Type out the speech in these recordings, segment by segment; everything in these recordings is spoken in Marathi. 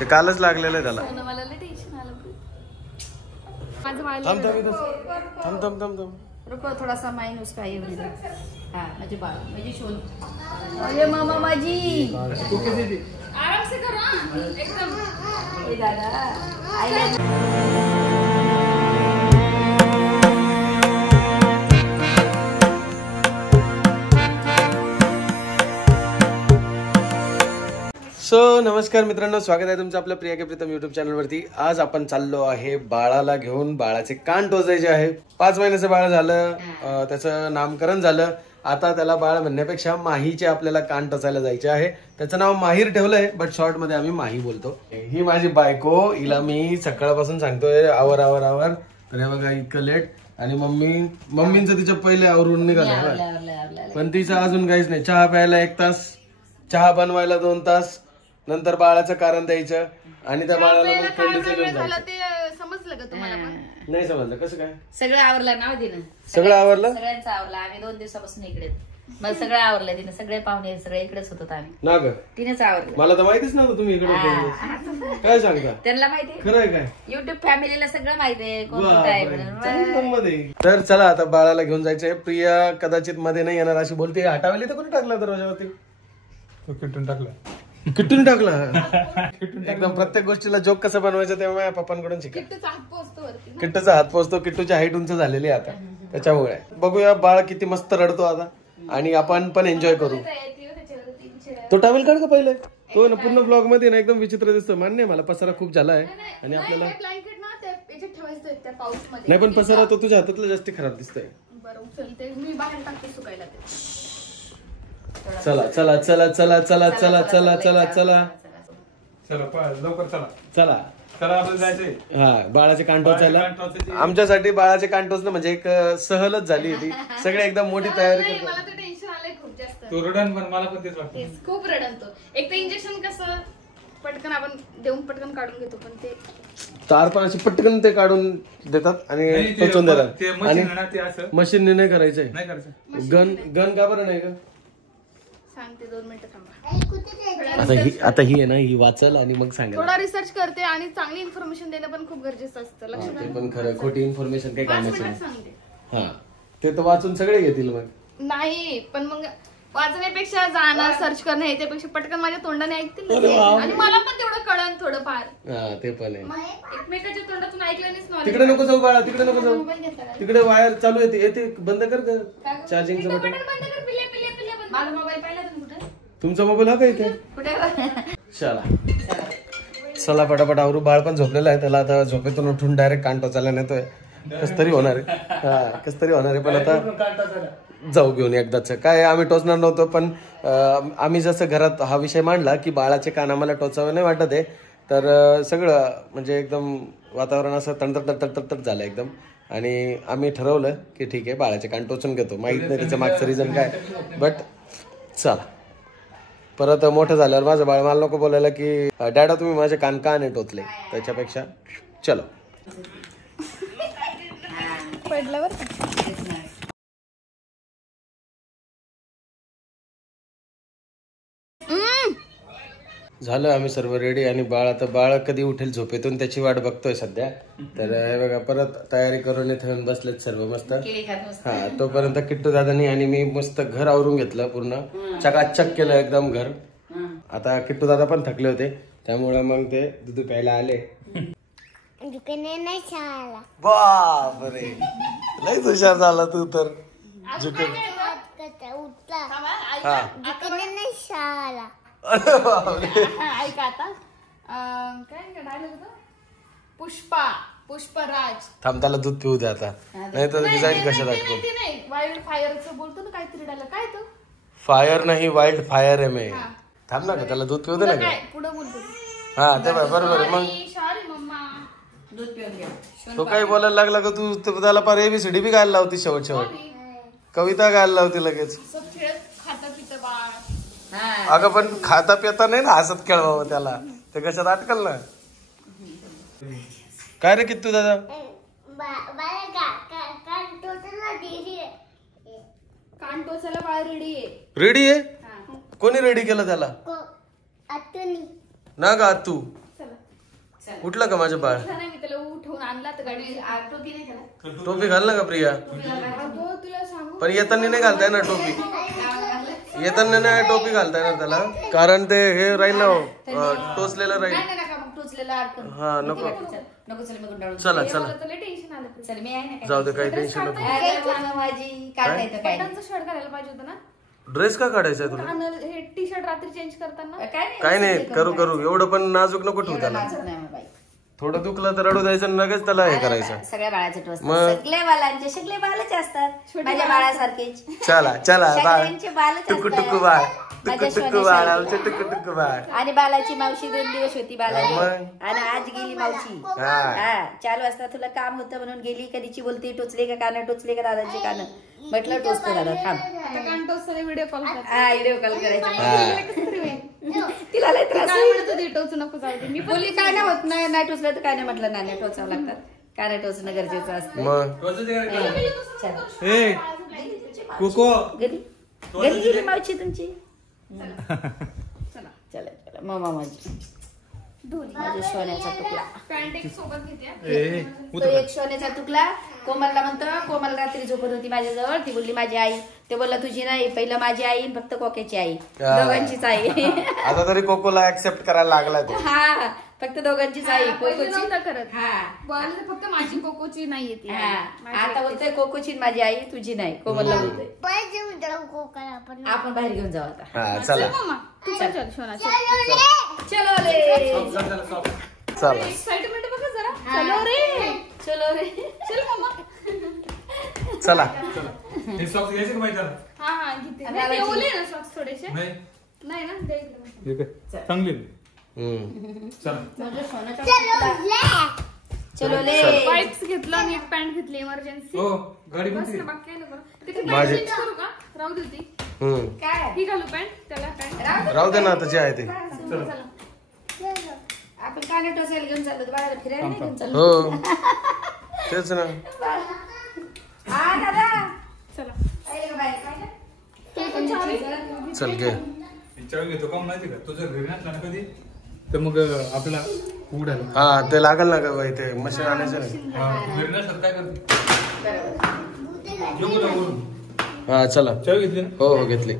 ते कालच लागलेलं आहे त्याला. मला लय टेन्शन आलं. थांब थांब थांब थांब. रुको थोडासा माइनस का ये बघ. हां माझी बाळ माझी शोन. अरे मामा माझी. आराम से करो हां एकदम. ए दादा आई. सो नमस्कार मित्रांनो, स्वागत आहे तुमचं आपल्या प्रिया के प्रीतम युट्यूब चॅनलवरती. आज आपण चाललो आहे बाळाला घेऊन. बाळाचे कान टोचायचे आहे. 5 महिन्याचं बाळ झालं, त्याचं नामकरण झालं. आता त्याला बाळ म्हणण्यापेक्षा माहीचे आपल्याला कान टोचायला जायचे आहे. त्याचं नाव माहीर ठेवलंय, बट शॉर्ट मध्ये आम्ही माही बोलतो. ही माझी बायको, हिला मी सकाळपासून सांगतोय आवर आवर आवर. तर हे बघा इतकं लेट. आणि मम्मींचं तिच्या पहिले आवरून निघालं, पण तिचं अजून काहीच नाही. चहा प्यायला 1 तास, चहा बनवायला 2 तास, नंतर बाळाचं कारण द्यायचं आणि त्या बाळाला मग थंडीचं घेऊन जायचं. ते समजलं का तुम्हाला? नाही समजलं. कसं काय? सगळं आवरलं नाव दिलं. सगळं आवरलं, सगळ्यांचं आवरलं. आम्ही 2 दिवसापासून इकडे. मग सगळं आवरलं तिने. सगळे पाहुणे सगळे इकडेच होतो आम्ही. ना ग, तिनेच आवरलं. मला तर माहितीच नव्हतं तुम्ही इकडे होते. काय सांगता? त्यांना माहितीये, खरं आहे काय? युट्यूब फॅमिलीला सगळं माहितीये कोण कुठं आहे म्हणून. तर चला आता बाळाला घेऊन जायचंय. प्रिया कदाचित मध्ये नाही येणार अशी बोलते. हटावेली तर कोणी टाकला दरवाजावरती? किट्टून टाकला. किट्टून टाकला. एकदम प्रत्येक गोष्टीला जोक कसं बनवायचं तेव्हा माझ्या पप्पांकडून शिका. किट्टूचा हात पोचतो. किट्टूची हाईट उंच झालेली आहे आता, त्याच्यामुळे. बघूया बाळ किती मस्त रडतो आता, आणि आपण पण एन्जॉय करू. तो टॉवेल काढ का पहिले. तो ना पूर्ण ब्लॉग मध्ये ना एकदम विचित्र दिसतो. मान्य मला पसारा खूप झाला आहे आणि आपल्याला नाही, पण पसारा तो तुझ्या हातातला जास्त खराब दिसतोय. चला चला चला चला चला चला चला चला चला लवकर चला चला चला आपण जायचंय. हा, बाळाचे कान टोचायला. आमच्यासाठी बाळाचे कान टोचणं म्हणजे एक सहलच झाली होती. सगळे एकदम मोठी तयारी करतात. मला तर टेन्शन आलंय खूप जास्त. तो रडण, पण मला पण तेच वाटतं. खूप रडतो. एक तर इंजेक्शन कसं पटकन आपण देऊन पटकन काढून घेतो, पण ते तार पण अशी पटकन ते काढून देतात आणि टोचून देतात. आणि मशीनने नाही करायचंय. नाही करायचं. गन का बरं नाही का? सांगते 2 मिनिटं थांबा. आता ही आहे ना, ही वाचल आणि मग सांगेल. थोडा रिसर्च करते आणि चांगली इन्फॉर्मेशन देणं पण खूप गरजेचं असतं. लक्षात ते आलं? पण खरं. खोटी इन्फॉर्मेशन काही कामाची नाही. सांगते. हा, ते तर वाचून सगळे घेतील मग. नाही, पण मग वाचण्यापेक्षा जाणं सर्च करणं याच्यापेक्षा पटकन माझ्या तोंडाने ऐकतील आणि मला पण तेवढं कळण थोडंफार. हा, ते पण आहे. एकमेकाच्या तोंडातून ऐकल्यानेच नॉलेज. तिकडे नको जाऊ बाळा, तिकडे नको जाऊ. तिकडे वायर चालू येते. येते बंद कर चार्जिंगचं बटन. माझा मोबाईल पाहिला तुम्ही कुठे? तुमचा मोबाईल हा का इथे? कुठे? चला चला पटापट आवरू. बाळ पण झोपलेलं आहे. त्याला आता झोपेतून उठून डायरेक्ट कान टोचायला नेतोय. कस तरी होणार आहे. हा, कस तरी होणार आहे. पण आता जाऊ घेऊन एकदाच. काय आम्ही टोचणार नव्हतो, पण आम्ही जसं घरात हा विषय मांडला की बाळाचे कान आम्हाला टोचावे नाही वाटत आहे, तर सगळं म्हणजे एकदम वातावरण असं तडतड झालं एकदम. आणि आम्ही ठरवलं की ठीक आहे, बाळाचे कान टोचून घेतो. माहित नाही त्याचं मागचं रिझन काय, बट चला. परत मोठं झाल्यावर माझं बाळ मला नको बोलायला की डॅडा तुम्ही माझे कान का नाही टोचले. त्याच्यापेक्षा चलो पडल्यावर झालं. आम्ही सर्व रेडी आणि बाळ कधी उठेल झोपेतून त्याची वाट बघतोय सध्या. तर हे बघा परत तयारी करून इथे येऊन बसलेत सर्व मस्त. हा, तोपर्यंत किट्टू दादानी आणि मी मस्त घर आवरून घेतलं. पूर्ण चकाचक केलं एकदम घर. आता किट्टू दादा पण थकले होते, त्यामुळे मग ते दूध प्यायला आले. बापरे, लय हुशार झाला तू तर. ऐका आता काय डायलॉग होता? पुष्पराज. थांब, त्याला दूध पिऊ दे आता, नाही तर जाईल कशाला. वाईल्ड फायरचं बोलतो ना काहीतरी डायलॉग. काय तो? फायर नाही, वाईल्ड फायर आहे मी. थांब ना, त्याला दूध पिऊ दे ना. पुढे बोलतो. हा, ते बरोबर आहे. मग दूध पिऊन घ्या. तो काही बोलायला लागला का तू त्याला पार ABCD बी गायला लावती. शेवट कविता गायला लावती लगेच. अगं पण खाता पिता नाही ना, हसत खेळवावं त्याला. ते कशात अटकल ना. काय रे किट्टू दादा? कान टोचायला बाळ रेडी आहे. रेडी आहे? कोणी रेडी केलं त्याला? ना गा तू. उठलं का माझं बाळ? नाही मी त्याला उठवून आणला तर गाडी टोपी नाही त्याला. टोपी घाल ना का प्रिया? अगं तुला सांगू पण येताना नाही घालता येणार टोपी. येताना नाही टोपी घालता येणार त्याला, कारण ते हे राहील ना टोचलेलं राहील. नाही नका मग टोचलेला अडकून. हा नको नको चल मी गुंडाळून. चला चला टेन्शन आलं. चल मी आहे ना. जाऊ दे काही टेन्शन नको. माझी काय नाही तर काय. शर्ट घालायला पाहिजे होतं ना. ड्रेस का काढायचा आहे तुला? हे टी शर्ट रात्री चेंज करताना काय नाही करू करू, एवढं पण नाजूक नको ठेवू त्याला. नाजूक नाही मग बाई. थोडं दुखलं तर रडू द्यायचं आणि लगेच त्याला हे करायचं. सगळ्या बाळाचे टोस्ट मग? सगळे बाळांचे सगळे बाळच असतात माझ्या बाळासारखेच. चला चला बाळ, सगळ्यांचे बाळच टुकू असतात. टुकू बाळ, माझ्या टुकू टुकू बाळ, आमचे टुकू टुकू बाळ. आणि बालाची मावशी 2 दिवस होती बालाची मग? आणि आज गेली मावशी. हा. हा 4 वाजता तुला काम होतं म्हणून गेली. कधीची बोलते टोचले का कान, टोचले का दादाचे कान. म्हटलं टोचतो दादा थांब. व्हिडिओ कॉल हा व्हिडिओ कॉल करायचा. हा. तिला लय त्रास आहे. टोचू नको जाऊ दे. मी बोलली काय नाही होत नाही, नाही टोचलं तर काय नाही. म्हटलं नाही टोचावं लागतात. कान टोचणं गरजेचं असतं. मग चल. ए कुको गेली गेली मावशी तुमची. चला चला मामा माझी माझ्या सोन्याचा तुकडा. पॅन्ट एक सोबत घेते. ए तो एक सोन्याचा तुकडा कोमलला म्हणतो. कोमल रात्री झोपत होती माझ्याजवळ. ती बोलली माझी आई. ते बोलला तुझी नाही, पहिलं माझी आई फक्त कोक्याची आई, दोघांचीच आई. आता तरी कोकोला ऍक्सेप्ट करायला लागलाय तो. हा फक्त दोघांचीच आई कोकोची. नव्हतं करत. हा बोलले फक्त माझी कोकोची नाही येते. हा आता बोलतोय कोकोची माझी आई, तुझी नाही. कोमलला बोलतोय. आपण बाहेर घेऊन जाऊ आता. हा चला मामा तू पण चल शोना चल. चलो रे चला. एक्साइटमेंट बघा जरा. चलो रे चलो रे चल मामा. चला हे सॉक्स घ्यायचे का माहिती हा हा घेते. आणि नाही, ते आवाज- ओले ना सॉक्स थोडेसे. नाही नाही ना दे इकडे. ठीक आहे चांगली चला माझ्या सोन्याचा तुकडा. चलो ले वाईप्स घेतलं आणि एक पॅन्ट घेतली इमर्जन्सी. हो गाडी बस कोणती ना बाकी काय नको. तिथे माझे- चेंज करू का? राहू दे ती. काय ही घालू पॅन्ट त्याला पॅन्ट. राहू दे ना आता जे आहे ते. आपण काने टोचायला घेऊन चाललो बाहेर फिरायला नाही घेऊन चाललो. हो तेच ना. हा दादा चला पाहिलं का बाहेर पाहिलं? चल घे. चावी घेतो का माहिती का? तुझं घरी नसला ना कधी तर मग आपल्याला उघडायला हा ते लागल ना का बाई, ते मशीन आणायचं नाही. हा, घरी नसलं काय करते येऊ ना वरून. हा चला. चावी घेतली ना? हो हो घेतली.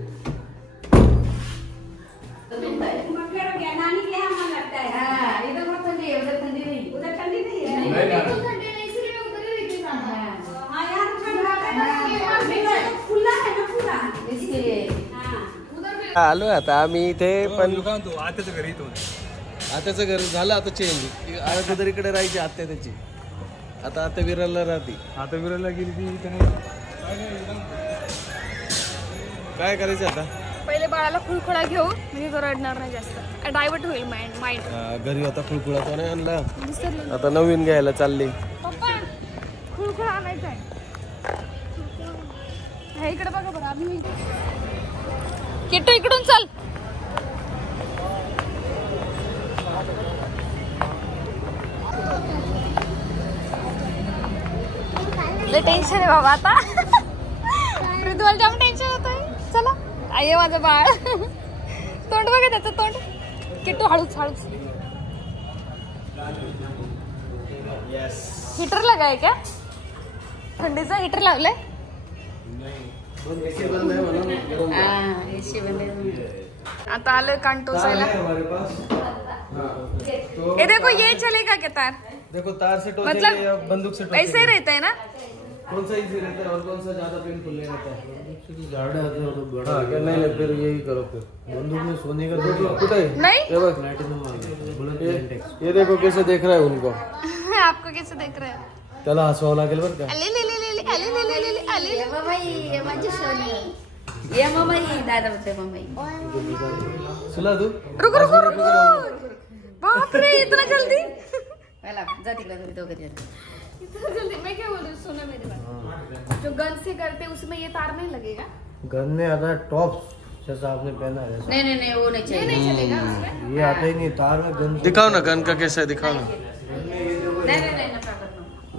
हा, इथं पण थंडी आहे, उद्या थंडी नाही. उद्या थंडी नाही आहे. नाही ना. इसके लिए. आलोय आता आम्ही इथे पण. तू काय म्हणतो आत्याचं घरी येतो आत्याचं घर झालं आता चेंज. अगोदर इकडे राहायची आत्या त्याची, आता आत्या विरारला राहते. आता विरायला गेली ती त्याने काय करायचं आता? पहिले बाळाला खुळखुळा घेऊ म्हणजे तो रडणार नाही जास्त. डायव्हर्ट होईल माइंड. हा, घरी आता खुळखुळाचा नाही आणला, विसरले आता नवीन घ्यायला चालली. पप्पा. खुळखुळा आणायचा आहे. हे इकडे बघा बरं. आम्ही किट्टू इकडून चल. लय टेन्शन आहे बाबा आता. मृदुल जाम टेन्शन होतंय. चला आई माझं बाळ. तोंड बघा त्याचं तोंड. किट्टू हळूच हळूच. हिटर लगाय का? थंडीचा हिटर लावलाय. एसी बंद. आता आलं कान टोचायला. ये देखो ये चलेगा क्या तार? देखो तार से टोचेंगे मतलब या बंदूक से टोचेंगे? ऐसे ही रहता है ना? कौन सा इजी रहता है और कौन सा ज्यादा पेनफुल नहीं रहता है? हाँ, क्या नहीं नहीं फिर यही करो फिर. बंदूक में सोने का कुछ है? नहीं ये बघ. ये देखो कैसे देख रहा है उनको. आपको कैसे देख रहे हैं? त्याला हसवावं लागेल बरं का. अले ले ले ले ले अले ले ले ले ले अले. ये मम्मी, ये माझी सोनी. ये मम्मी, दादा बोलते मम्मी. सुला तू. रुको रुको रुको. बाप रे इतना जल्दी. मला जा तिकडे तुम्ही दोघे जण. इतना जल्दी. मैं क्या बोल रही हूँ सुनो मेरी बात. जो गन से करते उसमें ये तार नहीं लगेगा? गन में आता है टॉप्स जैसा आपने पहना है ऐसा। नहीं वो नहीं ये चाहिए. नहीं चलेगा उसमें. ये आता ही नहीं तार में गन दिखाओ ना गन का कैसा है, दिखाओ ना. नाही नका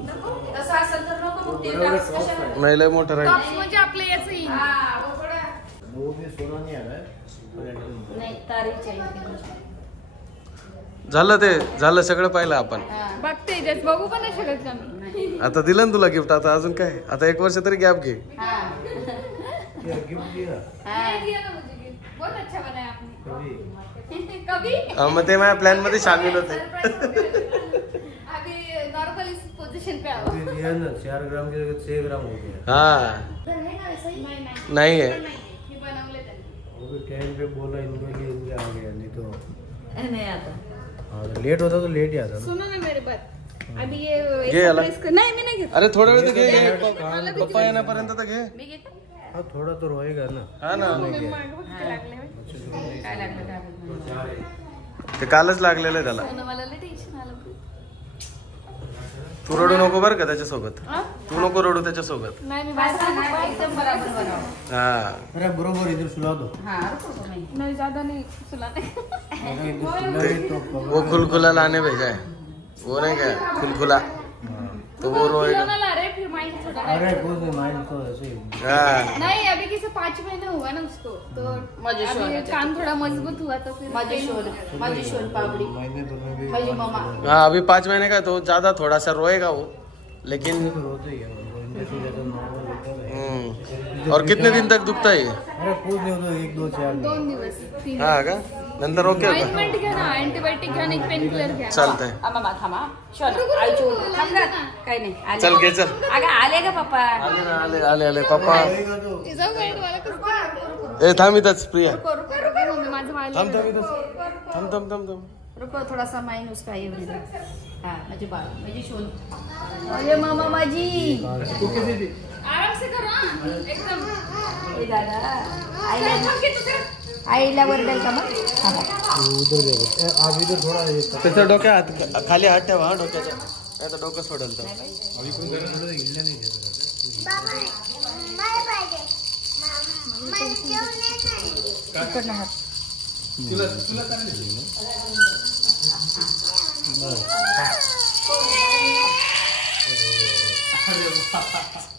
नको. तसं असेल तर नको मग ते टास्क कशाला. नाही लय मोठं राहील. टॉप्स म्हणजे आपले याचं येईल. हा, वो थोडा. वो भी सोना नहीं आ रहा है। नहीं तार ही चाहिए. झालं ते झालं सगळं पाहिलं आपण. बघते जस्ट बघू पण नाही शकत का मी. आता दिलं ना तुला गिफ्ट, आता अजून काय, आता 1 वर्ष तरी गॅप घे. गिफ्ट दिया बहुत अच्छा बनाया आपने. कभी मग ते माझ्या प्लॅन मध्ये सामील होते. अभी नॉर्मल इस पोजीशन पे आओ. अभी दिया ना 4 ग्राम की जगह 6 ग्राम हो गया. हा नाही आहे. मी बनवले त्यांनी. वो भी टाइम पे बोला इनके लिए, इनके आ गया, नहीं तो नाही आता हाँ लेट होता तो लेट ही आता ना. सुनो ना मेरी बात. अभी ये घे याला. नाही मी नाही घेत. अरे थोडा वेळ तर घे, पप्पा येण्यापर्यंत तर घे. मी घेते. हाँ थोड़ा तो रोएगा ना. हा ना, लागले होय. काय लागलं काय लागलं. ते कालच लागलेलं आहे त्याला. हो ना, मला लय टेन्शन आलं. तू रडू नको बरं का त्याच्यासोबत, हा? तू नको रडू त्याच्यासोबत. नाही मी बस बाहेर ना, एकदम बराबर बनाव. हा अरे बरोबर इधर सुला दो. हा रुको नाही. नाही ज्यादा नाही सुला नाही. अगर इधर सुला तो पकड़. वो खुलखुला लाने भेजा है, वो नहीं क्या खुलखुला, तो वो रोएगा. खिलौना ला रहे फिर माइंड थोड़ा अरे कुछ नहीं, माइंड तो ऐसे ही. हाँ नहीं अभी किसे 5 महीने हुआ ना उसको तो माझे अभी शोन कान थोड़ा मजबूत हुआ तो फिर माझी शोन पापडी महीने भर में भी माझी मम्मा. हाँ अभी 5 महीने का तो ज्यादा थोड़ा सा रोएगा वो, लेकिन तो रोते ही है वो, जैसे जैसे नॉर्मल होता है. और कितने दिन तक दुखता है ये? अरे कुछ नहीं होता, 1 2 4 2 दिवस 3 हा का, नंतर ओके होता. ऑइंटमेंट घ्या ना अँटीबायोटिक घ्या आणि पेन किलर घ्या. चालतंय. मामा थांबा. शोन आईची थांब ना. काही नाही आले. चल घे चल. अगं आले का पप्पा. आले ना, आले आले आले पप्पा. ते जाऊ काय मला कसं ए थांब इथंच प्रिया, रुको रुको रुको मम्मी माझं थांब वाढलं. थांब इथंच, थांब थांब थांब थांब. रुको थोड़ा सा माइंड उसका ये हो जाए. हाँ माझी बाळ माझी शोन. अरे मामा माझी तू किती दी? आराम से करो हां एकदम. ए दादा आईला थांब की तू. आईला वरडेल का मग. थांबा. उधर देखो. आप इधर थोड़ा ये त्याचं डोक्या हात खाली हात ठेवा हा डोक्याच्या, नाही तर डोकं सोडेल तर. हिलने नहीं देता. इकडनं हात. तुला तुला चांगली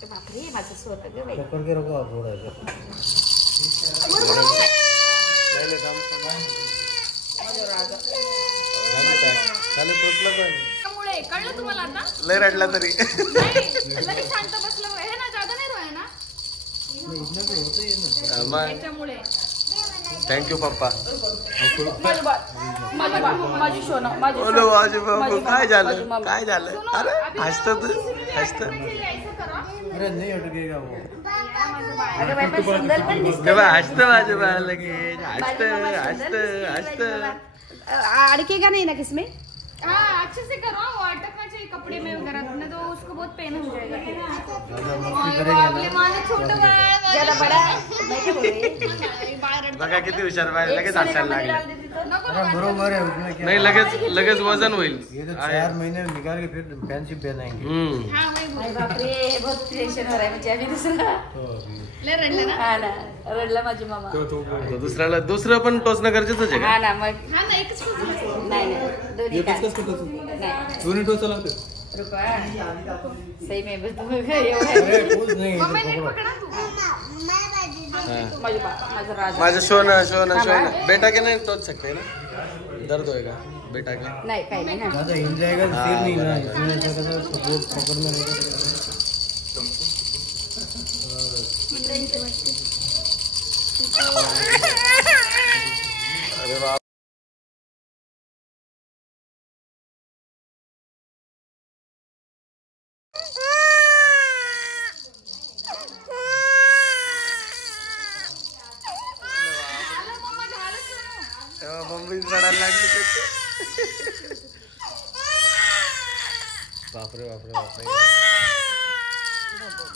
बापरे माझं स्वतः ग बाई. पकड़ के रखो आप थोड़ा सा. नाही नाही थांब चालेल पोचलं पण त्यामुळे कळलं तुम्हाला आता. लय रडला तरी. नाही लगेच शांत बसलं हे ना ज्यादा नाही रोया ना त्याच्यामुळे. थँक्यू पप्पा. माझी बाळ माझी बाळ माझी शोन माझी बोलो शोन. माझे बाबू माझी काय माझी झालं मम्मा. काय झालं, अरे हसत तू हसत. यायचं करा. अरे नहीं अटकेगा वो. अगं बाई पण सुंदर पण दिसते. तेव्हा हसत माझे बाळ लगेच हसत हसत हसत. अड़केगा नहीं ना किसमें. हाँ अच्छे से करो वो अटकना चाहिए कपड़े में वगैरह नहीं तो उसको बहुत पेन हो जाएगा. ज्यादा मस्ती करेंगे आपले माझं छोटं बाळ ज्यादा बड़ा मैं क्या बोल रही. बाळ रडतं. बघा किती हुशार बाळ लगेच हसायला लागले. नको अरे बरोबर है, उसमें क्या. नाही लगेच वजन होईल. ये तो 4 महीने में निकाल के फिर फैंसी पहनाएंगे. हाँ वही बोल. अरे बापरे बहुत टेंशन हो रहा है मुझे अभी दूसरा. तो अभी लय रडलं ना. हा ना रडला माझी मामा. तो दुसरं पण टोचणं गरजेचंच आहे का? हा ना मग हा ना एकच पोचलं. नाही नाही दोन्ही काय नाही. दोन्ही टोचा लावते. रुको हाँ. सही में बस एवढं. अरे कुछ नहीं, मम्मी इधर नीट पकड़ो. पकडा तू. माझी बाळ माझं राजा. माझं शोन बेटा के नहीं टोच सकते ना, दर्द होएगा बेटा के. नाही काही नाही ना. ज्यादा हिल जाएगा तो सिर नहीं ना, इसमें ऐसा करना सपोर्ट पकड़ना रहेगा. अरे बाप. तेव्हा मम्मी रडायला लागली त्याची. बापरे बापरे बापरे.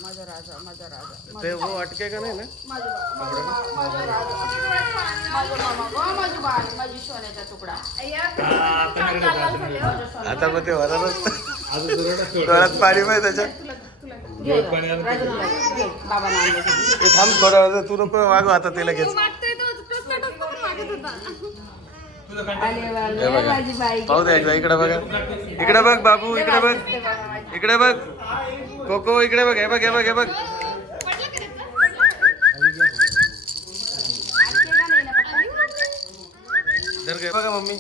माझा राजा माझा राजा. ते वो अटकेगा नाही ना. माझं मामा गं माझी बाळ माझी सोन्याचा तुकडा. आता मग ते वरातच डोळ्यात पाणी पाहिजे त्याच्या. घे राजूला घे बाबा नाम. ते थांब थोडा वेळ, तू नको वागू आता ते लगेच. मागतोय तो टोचला पण मागत होता. आले माझी बाई. पाहू दे एकदा इकडे बघा, इकडे बघ बाबू, इकडे बघ, इकडे बघ कोको, इकडे बघ, हे बघ हे बघ हे बघ. पडलं का रे? धर घे बघा मम्मी.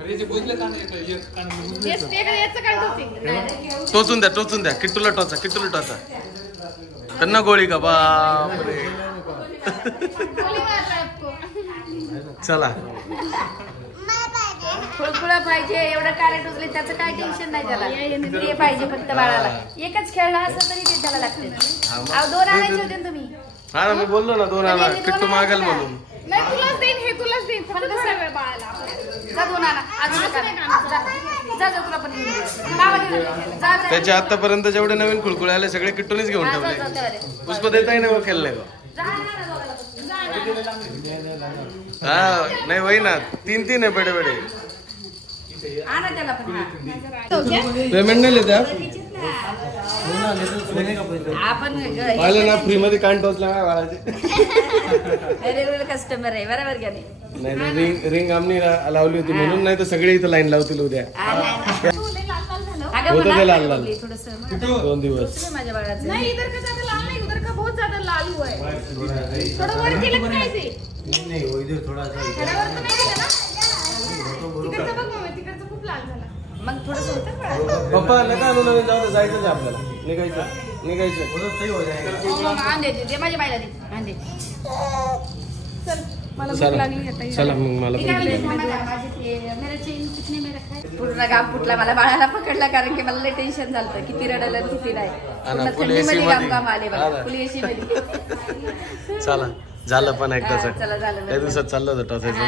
अरे जे बुजले कान एक कान बुजले टोचून द्या किट्टूला टोचा त्यांना गोळी का बापरे. चला खुळखुळा पाहिजे एवढं कारे टोचले त्याचं काय टेन्शन नाही त्याला. ते पाहिजे फक्त बाळाला. एकच खेळणं असं तरी ते त्याला लागते. अहो 2 आणायचे होते ना तुम्ही. हा ना मी बोललो ना 2 आणा किट्टू मागेल म्हणून. तुलाच देईन फक्त बाळाला. जा 2 आणा अजून जा तुला पण घेऊन दे. बाबा घेऊन दे. जा जा. त्याच्या आतापर्यंत जेवढे नवीन खुळखुळे आले सगळे किट्टूनेच घेऊन ठेवले. पुष्प देताही नाही मग खेळले का. हा नाही वही ना 3 आहे बडे बडे. आणा त्याला पण. पेमेंट नाही लेते आपण पाहिलं ना फ्री मध्ये कान टोचला काय बाळाचे. रेग्युलर कस्टमर आहे बरोबर का नाही. नाही रिंग आम्ही लावली होती म्हणून नाही तर सगळे इथं लाईन लावतील उद्या. अगं होतं ते लाल लाल थोडंसं 2 दिवस. माझ्या बाळाचं नहीं इधर का ज्यादा लाल नहीं उधर का बहुत ज्यादा लाल हुआ है. थोड़ा बड़ा तिलक नाही ते. नहीं वो इधर थोड़ा सा खड्यावर तर नाही गेलं ना. तिकडचं बघ मम्मी तिकडचं खूप लाल झाला. मग थोडंसं होतं बाळा. पप्पा नका आणू नवीन जाऊ दे, जायचं आपल्याला निघायचं. वो तो सही हो जाएगा. आण दे माझ्या बाईला दे. आण दे. चल मला भूक लागली आता. चला मग मला मी काय म्हणते, थांबा ना, माझे ते मेरा चेन कितने में रखा है. पूर्ण गाम फुटला मला बाळाला पकडला कारण की मला लय टेन्शन झालं किती रडलं आणि किती नाही. पूर्ण थंडीमध्ये गाम आले बघा फुल एसी मध्ये. चला झालं पण एकदाच. चला झालं. त्या दिवसात चाललं होतं हा टॉसायचं. ना.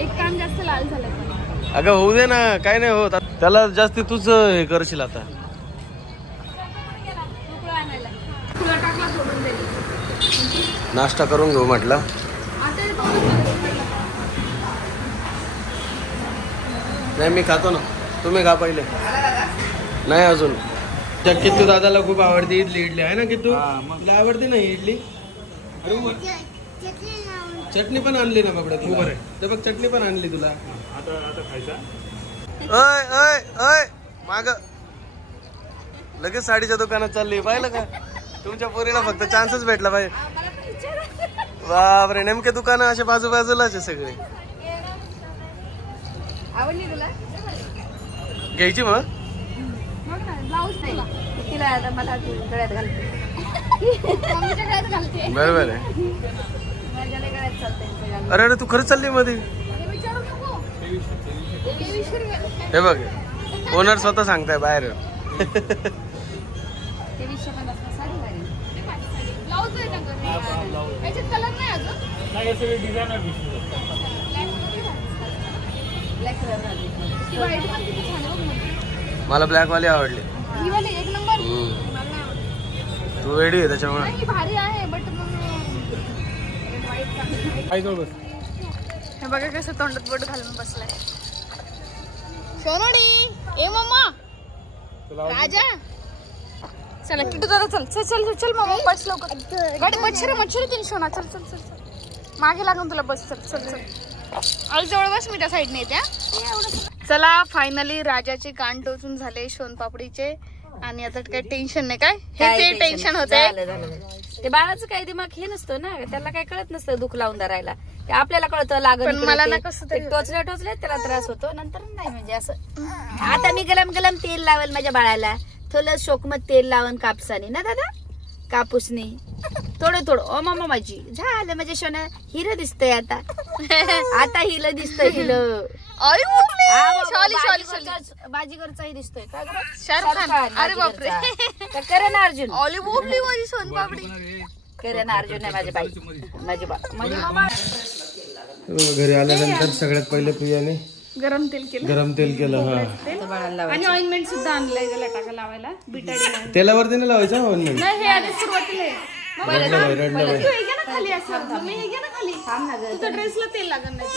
एक कान जास्त लाल झालं पण. अगं होऊ दे ना काय नाही होत. त्याला जास्ती तूच हे करशील आता. ढोकळा आणायला. तुला टाकला सोडून दे. नाश्ता करून घेऊ म्हटलं. आता हे तोंडात नाही मी खातो ना तुम्ही खा पहिले. नाही अजून त्या किट्टू दादाला खूप आवडते इडली आहे ना किट्टू. तुला आवडते ना ही इडली. चटणी पण आणली ना बाबडा तू. बरं ते बघ चटणी पण आणली तुला. आता खायचा. अय माग लगेच साडीच्या दुकानात चालली पाहिलं का. तुमच्या पोरीला फक्त चान्सच भेटला पाहिजे. बापरे नेमके दुकान असे बाजूबाजूलाच आहे सगळे. आवडली तुला. घ्यायची मग. ब्लाऊज नाही तिला आता मला गळ्यात घालते. मम्मीच्या गळ्यात घालते. बरोबर आहे. माझ्या लय गळ्यात चालतंय. अरे तू खरंच चालली मध्ये. हे विचारू नको. हे बघ ओनर स्वतः सांगताय बाहेर. ब्लाऊज आहे ना याच्यात कलर नाही अजून. नाही असे डिझायनर ब्लॅक कलर घालते. ती व्हाईट पण किती छान आहे बघ मम्मी. मला ब्लॅक वाली आवडली. ही वाली एक नंबर. मला नाही आवडत. तू वेडी आहे त्याच्यामुळे. नाही भारी आहे बट मग खायचो बस. हे बघा कसं तोंडात बोट घालून बसलाय. सोनोडी ए मम्मा राजा. चला किटू दादा चल चल चल चल मम्मा बस लवकर. गाडी मच्छर तीन सोना. चल चल चल चल मागे लागून तुला बस. चल चल चल आज जवळ बस मी त्या साईडने येत्या. चला फायनली राजाचे कान टोचून झाले सोनपापडीचे आणि आता काही टेन्शन नाही. काय हे टेन्शन होते. ते बाळाचं काही दिमाग हे नसतं ना त्याला काही कळत नसतं दुःख लावून धरायला. ते आपल्याला कळतं लागत. मला ना कसं टोचल्या त्याला त्रास होतो नंतर नाही म्हणजे असं. आता मी गलम गलम तेल लावेल माझ्या बाळाला. थोडं शोकमत तेल लावून कापसाने ना दादा कापूसनी थोडं ओ मामा माझी झालं म्हणजे सोनं हिरं दिसतंय आता. आता हिलं दिसतंय हिलं. बाजीगरचाही दिसतोय काय शाहरुख खान. अरे बापरे. करण अर्जुन. ऑली बोबली माझी सोनपापडी. करण अर्जुन आहे माझी बाई माझी मामा. घरी आल्यानंतर सगळ्यात पहिले प्रियाने गरम तेल केलं. हा आणि ऑइंटमेंट सुद्धा आणलंय त्याला टाका लावायला. बिटाडी तेलावरती नाही लावायचा ऑइंटमेंट. नाही हे आधी सुरुवातीला आहे. रडलं बाई. तू हे घे ना खाली असं. मम्मी हे घे ना खाली. तुझ्या ड्रेसला तेल लागत नाही.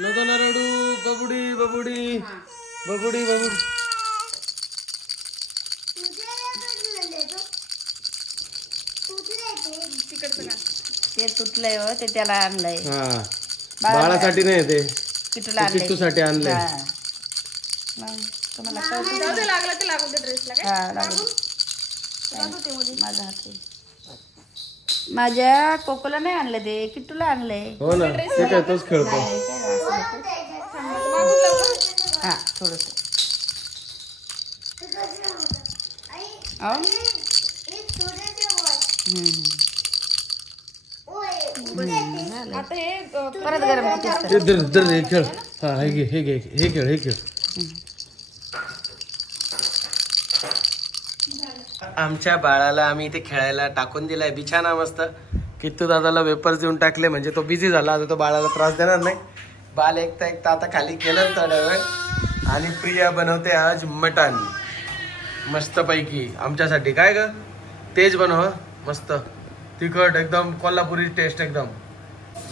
नको ना रडू. बबुडी बबुडी बबुडी बबुडी. ते तुटलंय हो ते त्याला आणलंय. हा बाळासाठी नाही ते किटूला आणलंय. किट्टूसाठी आणलंय. मग तुम्हाला कळतं जाऊ दे, लागलं ते लागू दे ड्रेसला काय हा लागेल जाऊ दे मध्ये. माझा हात आहे. माझ्या कोकोला नाही आणलं ते किट्टूला आणलंय हो ना ते काय तोच खेळतो नाही, काय असं मागून लावू का? हा थोडस आता हे परत गरम किती असतं. हे धर धर हे खेळ हा हे घे हे घे हे खेळ हे खेळ आमच्या बाळाला आम्ही इथे खेळायला टाकून दिलाय बिछाना मस्त. किट्टू दादाला वेपर्स देऊन टाकले म्हणजे तो बिझी झाला. आता तो बाळाला त्रास देणार नाही. बाल एकता आता खाली केलं थोड्या वेळ. आणि प्रिया बनवते आज मटण मस्त पैकी आमच्यासाठी. काय ग तेज बनव हं. मस्त तिखट एकदम कोल्हापुरी टेस्ट एकदम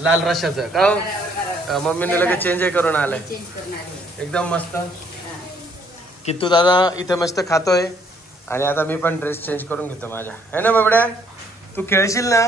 लाल रशाचं का हो? मम्मीने लगेच चेंज करून आलंय चेंज करून आले एकदम मस्त. किट्टू दादा इथे मस्त खातोय आणि आता मी पण ड्रेस चेंज करून घेतो माझ्या. है ना बाबड्या तू खेळशील ना.